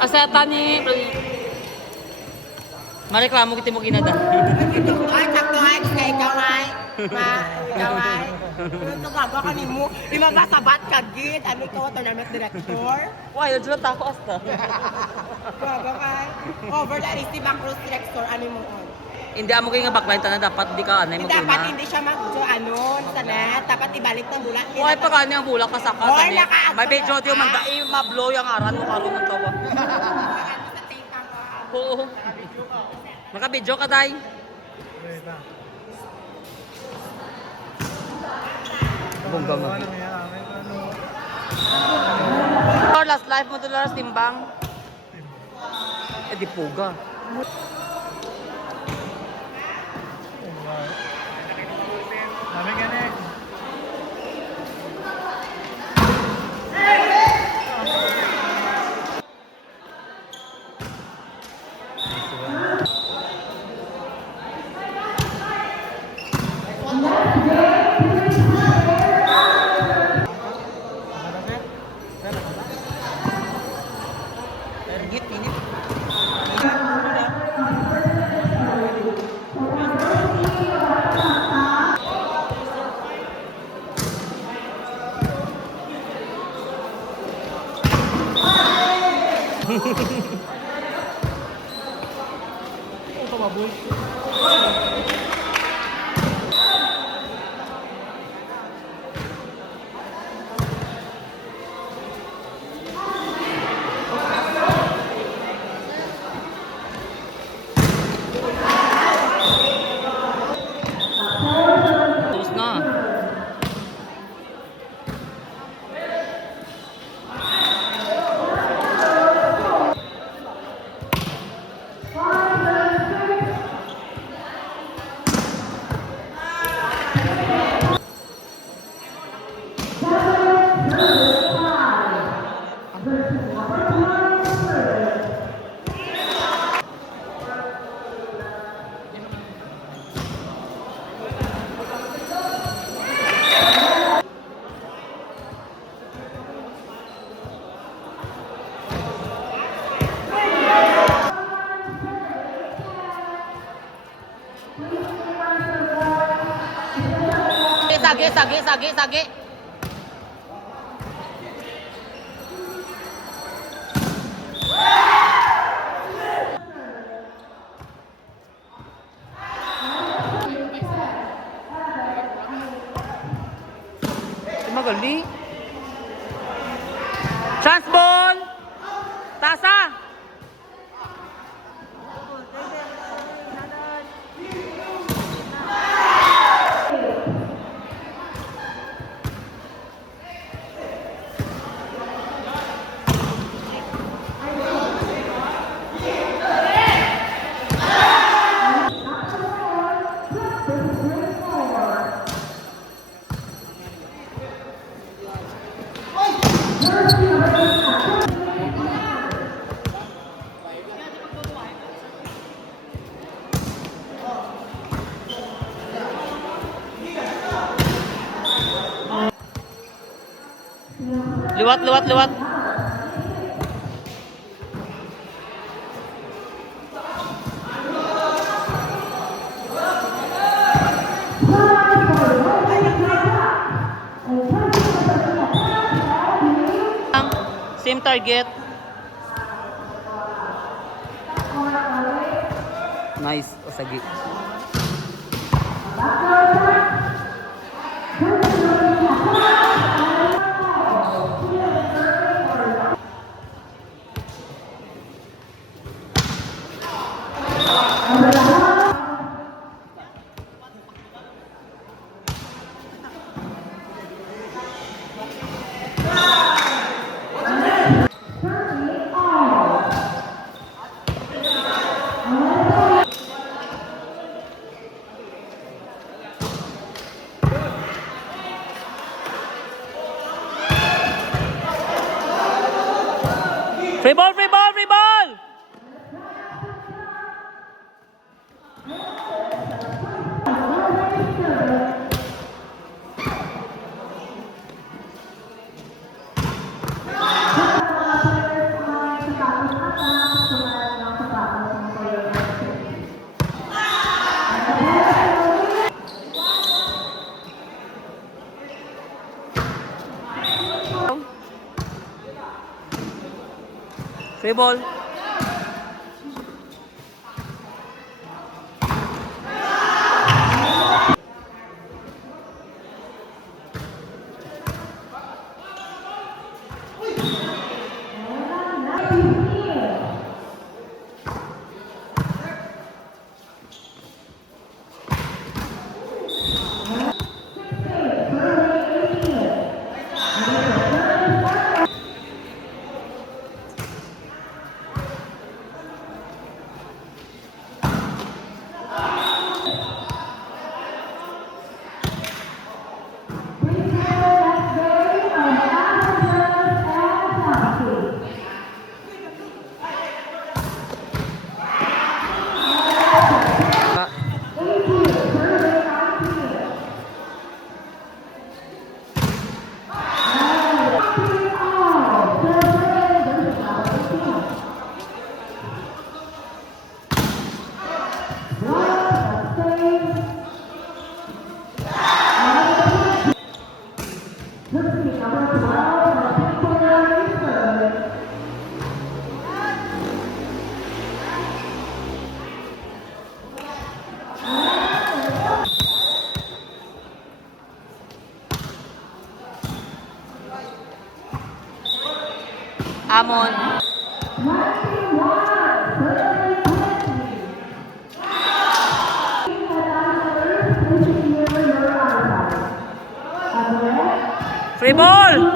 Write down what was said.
Asata ni... Mareklamo kita mo ginada. Ay, sakto ay, kaya ikaw ay. Ikaw ay. Ito gaga ka ni mo. Imabasabat ka, gid. Ano ikaw, tournament director? Why, yun sila tako asta. Gaga ka. Over the receive ang cruise director, ano mo on? Hindi amo kayo nga backline na dapat di ka anay mo Dapat hindi siya sa net. Dapat ibalik ng bulak. Why pa kanya ang bulak kasaka sa Hoy, net. nakaagto May video na diyo ka. man dai ma-blow yung aran mo karon ng tawa. Oo. Naka-video ka tay. Bongga mo. Last life mo to last timbang. Eh di puga. Dami ka na eh. Git ini. Ito mabul. Tapos na. Sage. Magali. Chance ball. Tasa. Liwat. Same target. Nice, Osagi. Free ball! Free ball. Amon. Free ball.